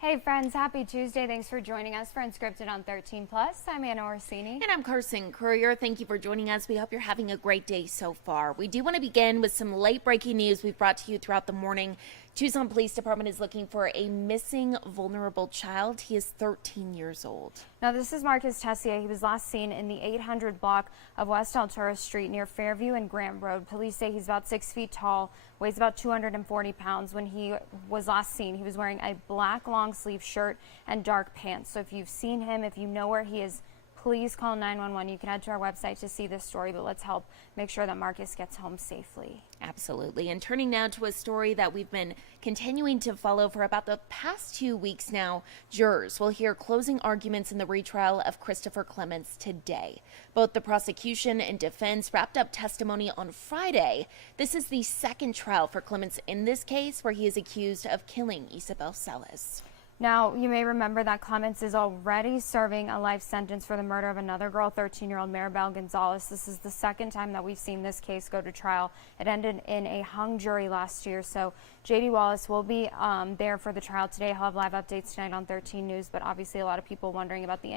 Hey friends, happy Tuesday. Thanks for joining us for Unscripted on 13 Plus. I'm Anna Orsini. And I'm Carson Courier. Thank you for joining us. We hope you're having a great day so far. We do want to begin with some late breaking news we've brought to you throughout the morning. Tucson Police Department is looking for a missing vulnerable child. He is 13 years old. Now this is Marcus Tessier. He was last seen in the 800 block of West Altura Street near Fairview and Grant Road. Police say he's about 6 feet tall, weighs about 240 pounds. When he was last seen, he was wearing a black long sleeve shirt and dark pants. So if you've seen him, if you know where he is, please call 911. You can head to our website to see this story, but let's help make sure that Marcus gets home safely. Absolutely. And turning now to a story that we've been continuing to follow for about the past 2 weeks now, jurors will hear closing arguments in the retrial of Christopher Clements today. Both the prosecution and defense wrapped up testimony on Friday. This is the second trial for Clements in this case, where he is accused of killing Isabel Celis. Now, you may remember that Clements is already serving a life sentence for the murder of another girl, 13-year-old Maribel Gonzalez. This is the second time that we've seen this case go to trial. It ended in a hung jury last year, so J.D. Wallace will be there for the trial today. He'll have live updates tonight on 13 News, but obviously a lot of people wondering about the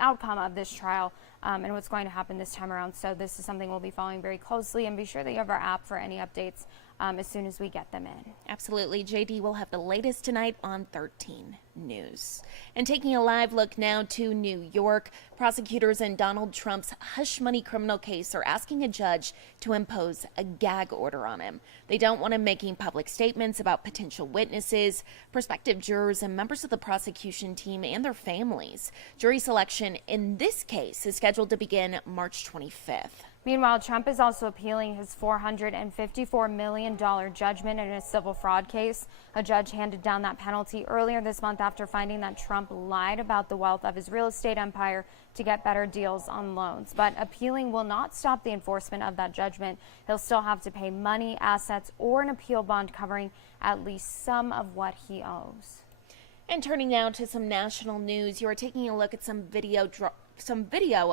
outcome of this trial and what's going to happen this time around. So this is something we'll be following very closely, and be sure that you have our app for any updates as soon as we get them in. Absolutely. JD will have the latest tonight on 13 News. And taking a live look now to New York, prosecutors in Donald Trump's hush money criminal case are asking a judge to impose a gag order on him. They don't want him making public statements about potential witnesses, prospective jurors, and members of the prosecution team and their families. Jury selection in this case is scheduled to begin March 25th. Meanwhile, Trump is also appealing his $454 million judgment in a civil fraud case. A judge handed down that penalty earlier this month after finding that Trump lied about the wealth of his real estate empire to get better deals on loans. But appealing will not stop the enforcement of that judgment. He'll still have to pay money, assets, or an appeal bond covering at least some of what he owes. And turning now to some national news, you are taking a look at some video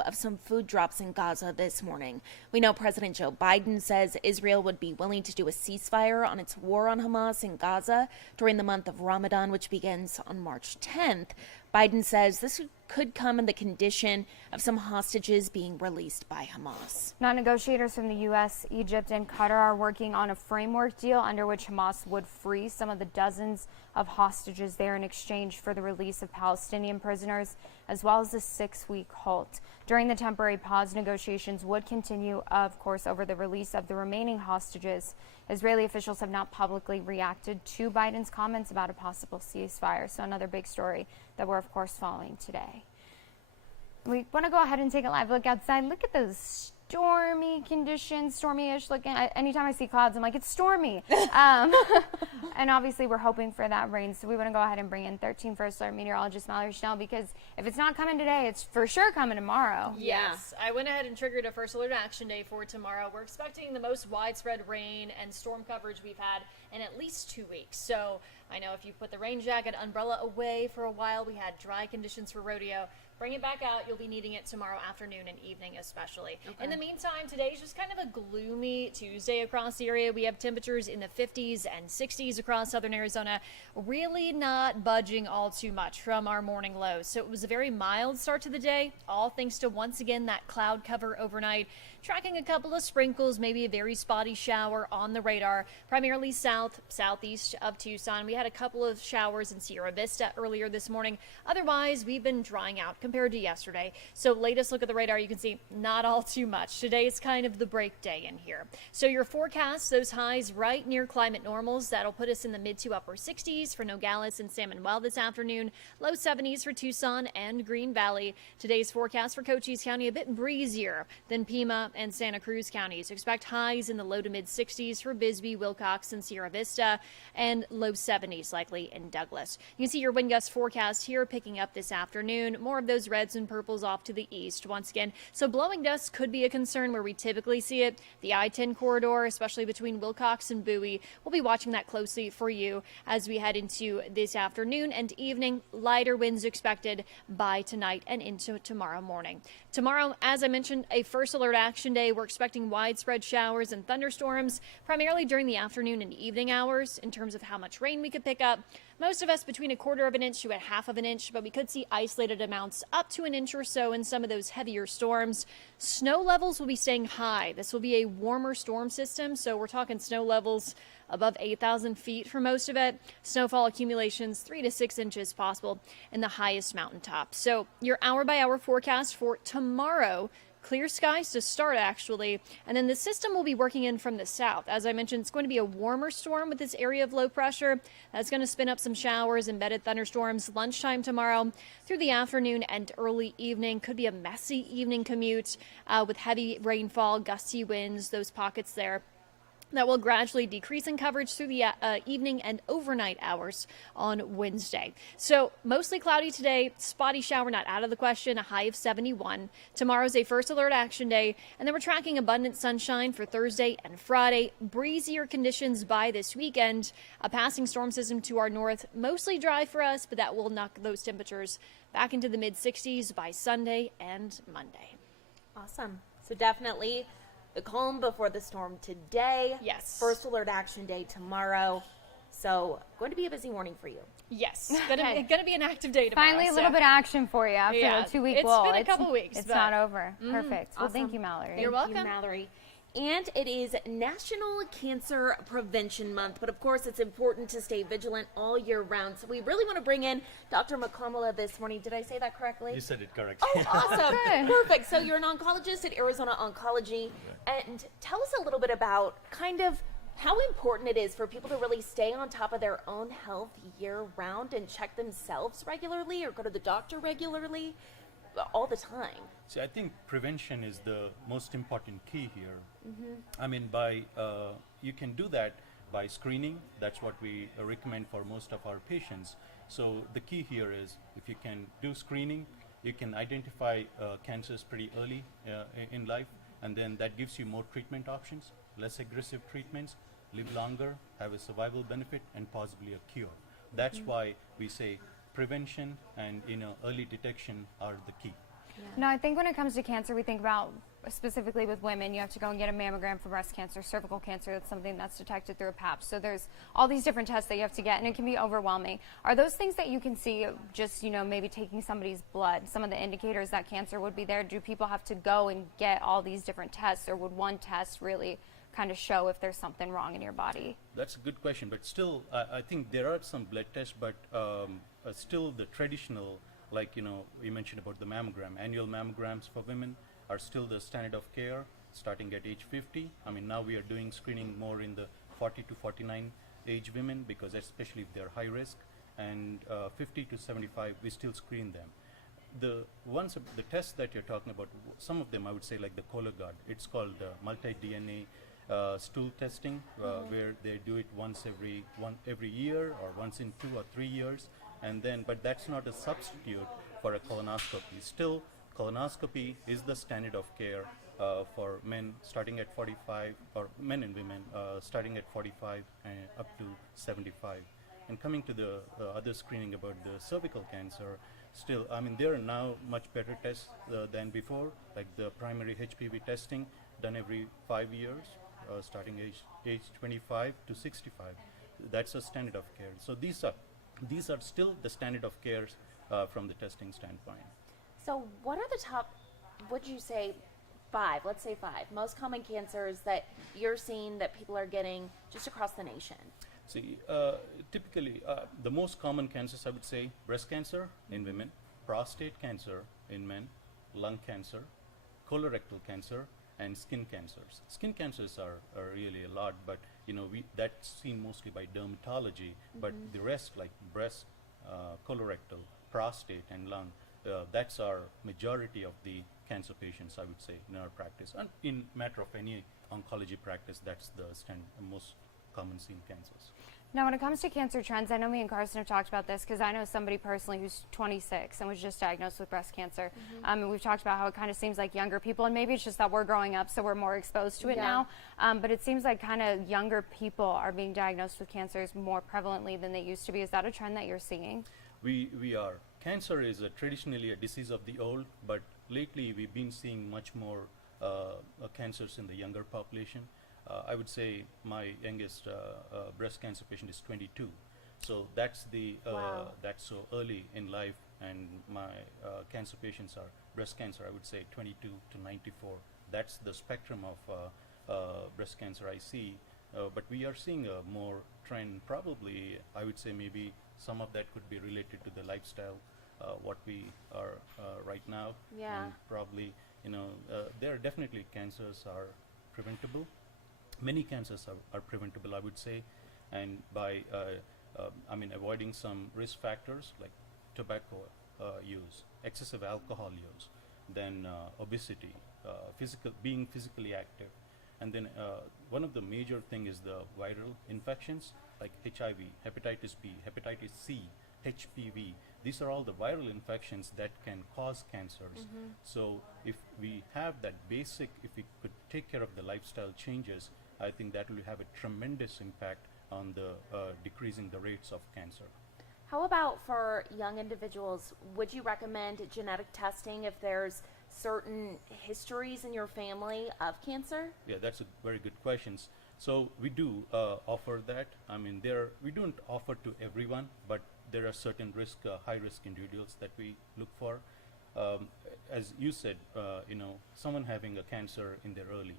of some food drops in Gaza this morning. We know President Joe Biden says Israel would be willing to do a ceasefire on its war on Hamas in Gaza during the month of Ramadan, which begins on March 10th. Biden says this could come in the condition of some hostages being released by Hamas. Now, negotiators from the U.S., Egypt, and Qatar are working on a framework deal under which Hamas would free some of the dozens of hostages there in exchange for the release of Palestinian prisoners, as well as a 6-week halt. During the temporary pause, negotiations would continue, of course, over the release of the remaining hostages. Israeli officials have not publicly reacted to Biden's comments about a possible ceasefire, so another big story that we're, of course, following today. We want to go ahead and take a live look outside. Look at those stormy conditions, stormy-ish looking. Anytime I see clouds, I'm like, it's stormy. And obviously we're hoping for that rain, so we want to go ahead and bring in 13 First Alert meteorologist Mallory Schnell, because if it's not coming today, it's for sure coming tomorrow. Yes, I went ahead and triggered a First Alert Action Day for tomorrow. We're expecting the most widespread rain and storm coverage we've had in at least 2 weeks. So I know if you put the rain jacket, umbrella away for a while, we had dry conditions for rodeo. Bring it back out. You'll be needing it tomorrow afternoon and evening especially. Okay. In the meantime, today's just kind of a gloomy Tuesday across the area. We have temperatures in the 50s and 60s across southern Arizona, really not budging all too much from our morning lows. So it was a very mild start to the day, all thanks to once again that cloud cover overnight. Tracking a couple of sprinkles, maybe a very spotty shower on the radar, primarily southeast of Tucson. We had a couple of showers in Sierra Vista earlier this morning. Otherwise, we've been drying out compared to yesterday. So latest look at the radar, you can see not all too much. Today is kind of the break day in here. So your forecast, those highs right near climate normals. That'll put us in the mid to upper 60s for Nogales and San Manuel this afternoon. Low 70s for Tucson and Green Valley. Today's forecast for Cochise County a bit breezier than Pima and Santa Cruz counties. Expect highs in the low to mid 60s for Bisbee, Wilcox, and Sierra Vista, and low 70s likely in Douglas. You can see your wind gust forecast here picking up this afternoon. More of those reds and purples off to the east once again. So blowing dust could be a concern where we typically see it. The I-10 corridor, especially between Wilcox and Bowie, we'll be watching that closely for you as we head into this afternoon and evening. Lighter winds expected by tonight and into tomorrow morning. Tomorrow, as I mentioned, a First Alert Action Action Day, we're expecting widespread showers and thunderstorms, primarily during the afternoon and evening hours. In terms of how much rain we could pick up, most of us between 1/4 of an inch to 1/2 of an inch, but we could see isolated amounts up to an inch or so in some of those heavier storms. Snow levels will be staying high. This will be a warmer storm system, so we're talking snow levels above 8,000 feet for most of it. Snowfall accumulations 3 to 6 inches possible in the highest mountaintops. So your hour-by-hour forecast for tomorrow: clear skies to start, actually, and then the system will be working in from the south. As I mentioned, it's going to be a warmer storm with this area of low pressure. That's going to spin up some showers, embedded thunderstorms lunchtime tomorrow through the afternoon and early evening. Could be a messy evening commute with heavy rainfall, gusty winds, those pockets there. That will gradually decrease in coverage through the evening and overnight hours on Wednesday. So mostly cloudy today, spotty shower not out of the question, a high of 71. Tomorrow's a first alert action day, and then we're tracking abundant sunshine for Thursday and Friday. Breezier conditions by this weekend. A passing storm system to our north, mostly dry for us, but that will knock those temperatures back into the mid-60s by Sunday and Monday. Awesome. So definitely the calm before the storm today. Yes. First alert action day tomorrow. So going to be a busy morning for you. Yes, gonna be an active day tomorrow. Finally, a little bit of action for you after a 2-week lull. It's been a couple weeks. It's but not over. Perfect. Well, Awesome. thank you, Mallory. You're Thank you, welcome. Mallory. And it is National Cancer Prevention Month, but of course it's important to stay vigilant all year round. So we really want to bring in Dr. McCamala this morning. Did I say that correctly? You said it correctly. Oh, awesome. Good. Perfect. So you're an oncologist at Arizona Oncology. And tell us a little bit about kind of how important it is for people to really stay on top of their own health year round and check themselves regularly or go to the doctor regularly all the time. See, I think prevention is the most important key here. Mm-hmm. I mean, you can do that by screening. That's what we recommend for most of our patients. So the key here is if you can do screening, you can identify cancers pretty early in life, and then that gives you more treatment options, less aggressive treatments, live longer, have a survival benefit, and possibly a cure. That's why we say prevention and early detection are the key. No, I think when it comes to cancer, we think about specifically with women, you have to go and get a mammogram for breast cancer, cervical cancer. That's something that's detected through a PAP. So there's all these different tests that you have to get, and it can be overwhelming. Are those things that you can see just, maybe taking somebody's blood, some of the indicators that cancer would be there? Do people have to go and get all these different tests, or would one test really kind of show if there's something wrong in your body? That's a good question, but still, I think there are some blood tests, but still the traditional, like, we mentioned about the mammogram, annual mammograms for women are still the standard of care starting at age 50. I mean, now we are doing screening more in the 40 to 49 age women because especially if they're high risk, and 50 to 75, we still screen them. The tests that you're talking about, some of them I would say like the Cologuard, it's called multi-DNA stool testing, where they do it once every year or once in 2 or 3 years, and then but that's not a substitute for a colonoscopy. Still, colonoscopy is the standard of care for men starting at 45, or men and women starting at 45 and up to 75. And coming to the other screening about the cervical cancer, still, I mean, there are now much better tests than before, like the primary HPV testing done every 5 years, starting age 25 to 65. That's a standard of care. So these are still the standard of care from the testing standpoint. So what are the top, would you say, let's say five, most common cancers that you're seeing that people are getting just across the nation? See, typically, the most common cancers, I would say, breast cancer in women, prostate cancer in men, lung cancer, colorectal cancer, and skin cancers. Skin cancers are really a lot, but that's seen mostly by dermatology. But the rest, like breast, colorectal, prostate, and lung, that's our majority of the cancer patients, I would say, in our practice. And in matter of any oncology practice, that's the most common seen cancers. Now, when it comes to cancer trends, I know me and Carson have talked about this because I know somebody personally who's 26 and was just diagnosed with breast cancer. And we've talked about how it kind of seems like younger people, and maybe it's just that we're growing up, so we're more exposed to it now. But it seems like kind of younger people are being diagnosed with cancers more prevalently than they used to be. Is that a trend that you're seeing? We are. Cancer is traditionally a disease of the old, but lately we've been seeing much more cancers in the younger population. I would say my youngest breast cancer patient is 22. So that's Wow. that's so early in life, and my cancer patients are breast cancer. I would say 22 to 94. That's the spectrum of breast cancer I see. But we are seeing a more trend. Probably, I would say maybe some of that could be related to the lifestyle, what we are right now. Yeah. And probably, there are definitely cancers are preventable. Many cancers are preventable, I would say, and by avoiding some risk factors like tobacco use, excessive alcohol use, then obesity, being physically active, and then one of the major thing is the viral infections like HIV, hepatitis B, hepatitis C, HPV. These are all the viral infections that can cause cancers. So if we have that basic, if we could take care of the lifestyle changes, I think that will have a tremendous impact on the decreasing the rates of cancer. How about for young individuals? Would you recommend genetic testing if there's certain histories in your family of cancer? Yeah, that's a very good question. So we do offer that. I mean, we don't offer to everyone, but there are certain high risk individuals that we look for. As you said, someone having a cancer in their early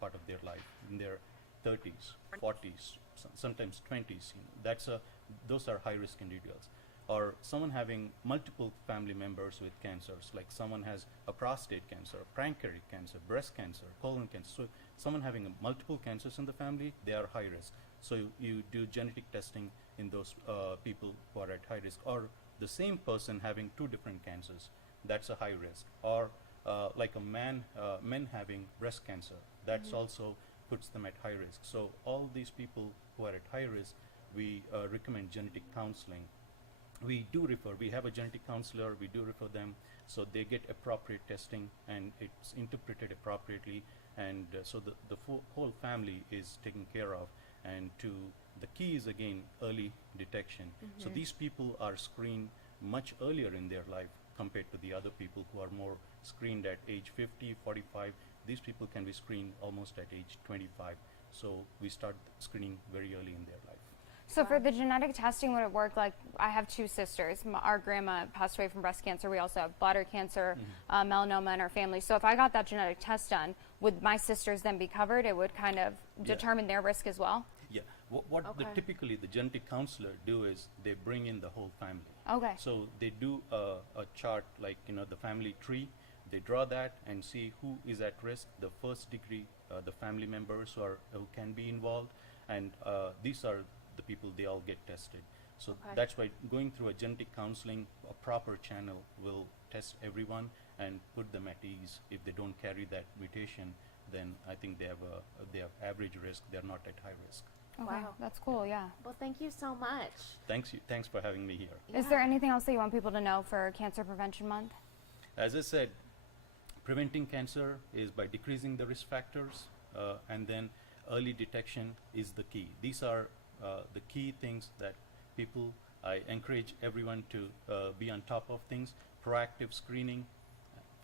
part of their life, in their 30s, 40s, sometimes 20s. Those are high risk individuals. Or someone having multiple family members with cancers, like someone has a prostate cancer, pancreatic cancer, breast cancer, colon cancer. So someone having multiple cancers in the family, they are high risk. So you do genetic testing in those people who are at high risk. Or the same person having two different cancers, that's a high risk. Or like men having breast cancer, that's also puts them at high risk. So all these people who are at high risk, we recommend genetic counseling. We have a genetic counselor, we do refer them, so they get appropriate testing and it's interpreted appropriately, and so the whole family is taken care of. And the key is again early detection. So these people are screened much earlier in their life compared to the other people who are more screened at age 50, 45. These people can be screened almost at age 25. So we start screening very early in their life. So for the genetic testing, would it work like, I have two sisters. Our grandma passed away from breast cancer. We also have bladder cancer, melanoma in our family. So if I got that genetic test done, would my sisters then be covered? It would kind of determine their risk as well? Yeah, what Okay. typically the genetic counselor do is they bring in the whole family. Okay. So they do a chart like the family tree. They draw that and see who is at risk, the first degree, the family members who can be involved, and these are the people, they all get tested. So Okay. that's why going through a genetic counseling, a proper channel will test everyone and put them at ease. If they don't carry that mutation, then I think they have average risk. They're not at high risk. Okay, Wow. that's cool, yeah. Well, thank you so much. Thanks for having me here. Is there anything else that you want people to know for Cancer Prevention Month? As I said, preventing cancer is by decreasing the risk factors, and then early detection is the key. These are the key things that I encourage everyone to be on top of things. Proactive screening,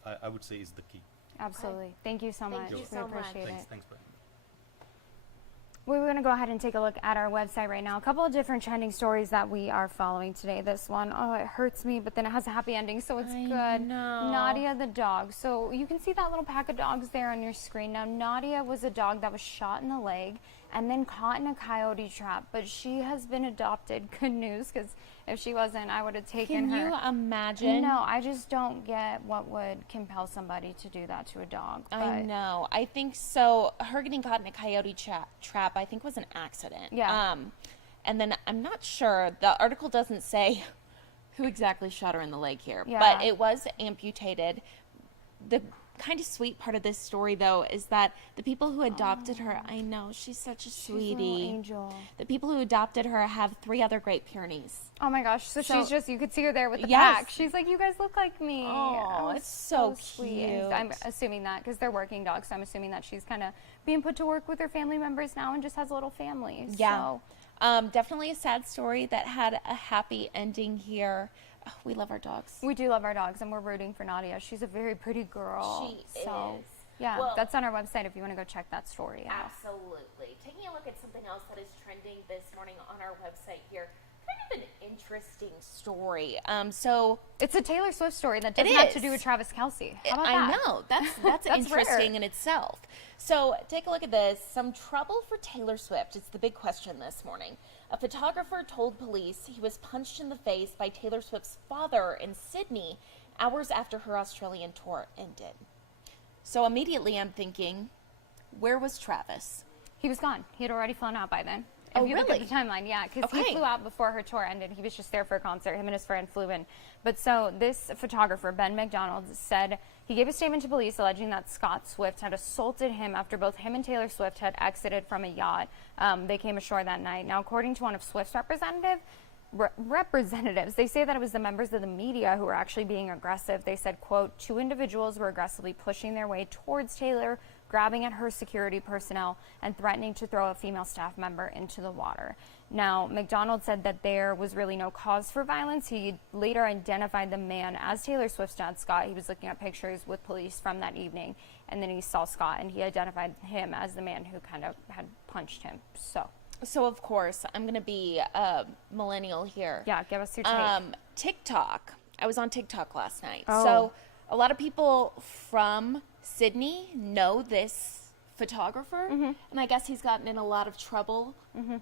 I would say, is the key. Absolutely. Thank you so Thank much. you We so much. appreciate it. Thanks, Brian. We're going to go ahead and take a look at our website right now. A couple of different trending stories that we are following today. This one, oh, it hurts me, but then it has a happy ending, so it's good. know. Nadia the dog. So you can see that little pack of dogs there on your screen. Now, Nadia was a dog that was shot in the leg and then caught in a coyote trap, but she has been adopted. Good news, because if she wasn't, I would have taken Can her. you imagine? No, I just don't get what would compel somebody to do that to a dog. I but- know. I think so. Her getting caught in a coyote trap, I think, was an accident. Yeah. And then I'm not sure. The article doesn't say who exactly shot her in the leg here, Yeah. but it was amputated. The kind of sweet part of this story, though, is that the people who adopted her, I know, she's such a She's a little sweetie. angel. The people who adopted her have 3 other Great Pyrenees. Oh my gosh, so she's just, you could see her there with the Yes. pack. She's like, you guys look like me. Oh, it's so sweet. And I'm cute. assuming that, because they're working dogs, so I'm assuming that she's kind of being put to work with her family members now and just has a little family. Yeah. So Definitely a sad story that had a happy ending here. Oh, we love our dogs. we do love our dogs, and we're rooting for Nadia. She's a very pretty girl. She so is. Yeah, Well, that's on our website if you want to go check that story out. absolutely. Taking a look at something else that is trending this morning on our website here. Kind of an interesting story. So It's a Taylor Swift story that It doesn't have to is. do with Travis Kelce. How about I that? know. That's That's interesting rare. in itself. So take a look at this. Some trouble for Taylor Swift. It's the big question this morning. A photographer told police he was punched in the face by Taylor Swift's father in Sydney hours after her Australian tour ended. So immediately I'm thinking, where was Travis? He was gone. He had already flown out by then. Oh, If you look at really? the timeline, yeah, because Okay. he flew out before her tour ended. He was just there for a concert. Him and his friend flew in. But so this photographer, Ben McDonald, said he gave a statement to police alleging that Scott Swift had assaulted him after both him and Taylor Swift had exited from a yacht. They came ashore that night. Now, according to one of Swift's representatives, they say that it was the members of the media who were actually being aggressive. They said, quote, 2 individuals were aggressively pushing their way towards Taylor, grabbing at her security personnel and threatening to throw a female staff member into the water. Now, McDonald said that there was really no cause for violence. He later identified the man as Taylor Swift's dad, Scott. He was looking at pictures with police from that evening, and then he saw Scott, and he identified him as the man who kind of had punched him. So of course, I'm going to be a millennial here. Yeah, give us your take. TikTok. I was on TikTok last night. Oh. So a lot of people from Sydney know this photographer, and I guess he's gotten in a lot of trouble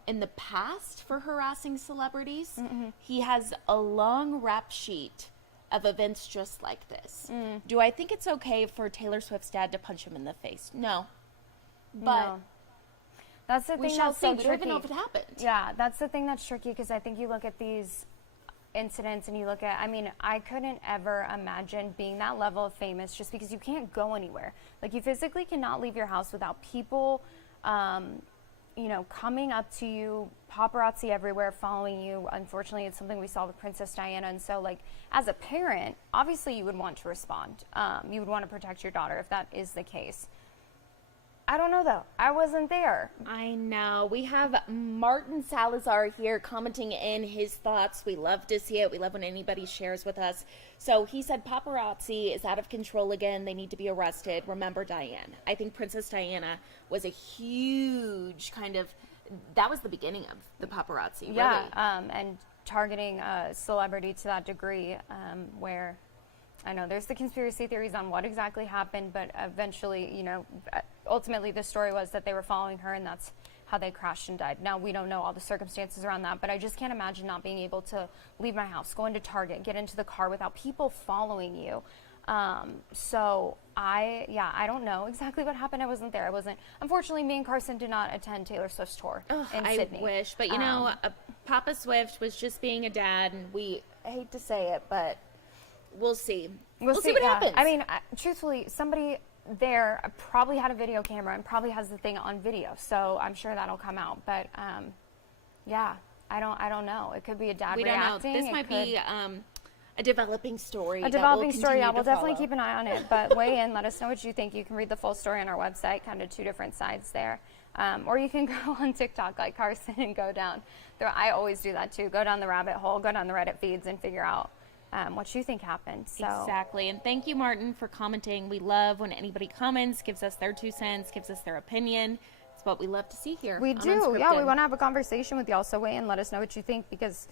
in the past for harassing celebrities. He has a long rap sheet of events just like this. Do I think it's okay for Taylor Swift's dad to punch him in the face? No. But No. That's the we thing shall that's see. so We don't even know if tricky. it happened. Yeah, that's the thing that's tricky because I think you look at these incidents and you look at, I mean, I couldn't ever imagine being that level of famous just because you can't go anywhere. Like, you physically cannot leave your house without people, you know, coming up to you, paparazzi everywhere following you. Unfortunately, it's something we saw with Princess Diana. And so, like, as a parent, obviously you would want to respond. You would want to protect your daughter if that is the case. I don't know, though. I wasn't there. I know. We have Martin Salazar here commenting in his thoughts. We love to see it. We love when anybody shares with us. So he said paparazzi is out of control again. They need to be arrested. Remember Diane. I think Princess Diana was a huge kind of, that was the beginning of the paparazzi, really. Yeah, and targeting a celebrity to that degree, where I know there's the conspiracy theories on what exactly happened, but eventually, you know, ultimately the story was that they were following her and that's how they crashed and died. Now, we don't know all the circumstances around that, but I just can't imagine not being able to leave my house, go into Target, get into the car without people following you. So I don't know exactly what happened. I wasn't there. Unfortunately, me and Carson did not attend Taylor Swift's tour in Sydney. I wish, but you know, Papa Swift was just being a dad, and I hate to say it, but we'll see. We'll see what happens. I mean, truthfully, somebody there probably had a video camera and probably has the thing on video, so I'm sure that'll come out. But yeah, I don't know. It could be a dad we don't reacting. know. This might be a developing story. a developing story. Yeah, we'll definitely keep an eye on it. But weigh in, let us know what you think. You can read the full story on our website, kind of 2 different sides there. Or you can go on TikTok like Carson and go down. I always do that too. Go down the rabbit hole, go down the Reddit feeds and figure out what you think happened. So. Exactly. And thank you, Martin, for commenting. We love when anybody comments, gives us their 2 cents, gives us their opinion. It's what we love to see here. We on do. Yeah, Unscripted. we want to have a conversation with y'all. So weigh in, let us know what you think because,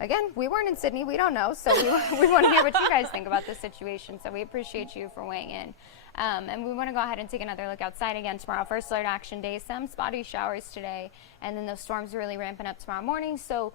again, we weren't in Sydney. We don't know. So we want to hear what you guys think about this situation. So we appreciate you for weighing in. And we want to go ahead and take another look outside again tomorrow. First alert action day, some spotty showers today. And then those storms really ramping up tomorrow morning. So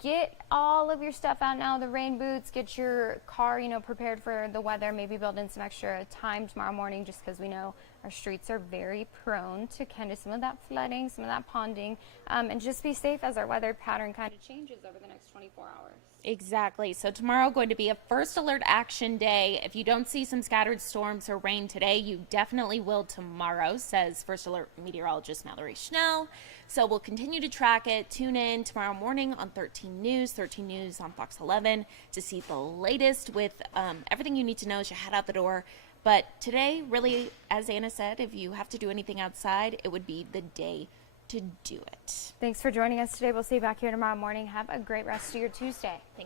get all of your stuff out now, the rain boots, get your car, you know, prepared for the weather, maybe build in some extra time tomorrow morning just because we know our streets are very prone to kind of some of that flooding, some of that ponding, and just be safe as our weather pattern kind of changes over the next 24 hours. Exactly. So tomorrow going to be a first alert action day. If you don't see some scattered storms or rain today, you definitely will tomorrow, says first alert meteorologist Mallory Schnell. So we'll continue to track it. Tune in tomorrow morning on 13 News on Fox 11 to see the latest with everything you need to know as you head out the door. But today, really, as Anna said, if you have to do anything outside, it would be the day to do it. Thanks for joining us today. We'll see you back here tomorrow morning. Have a great rest of your Tuesday. Thanks.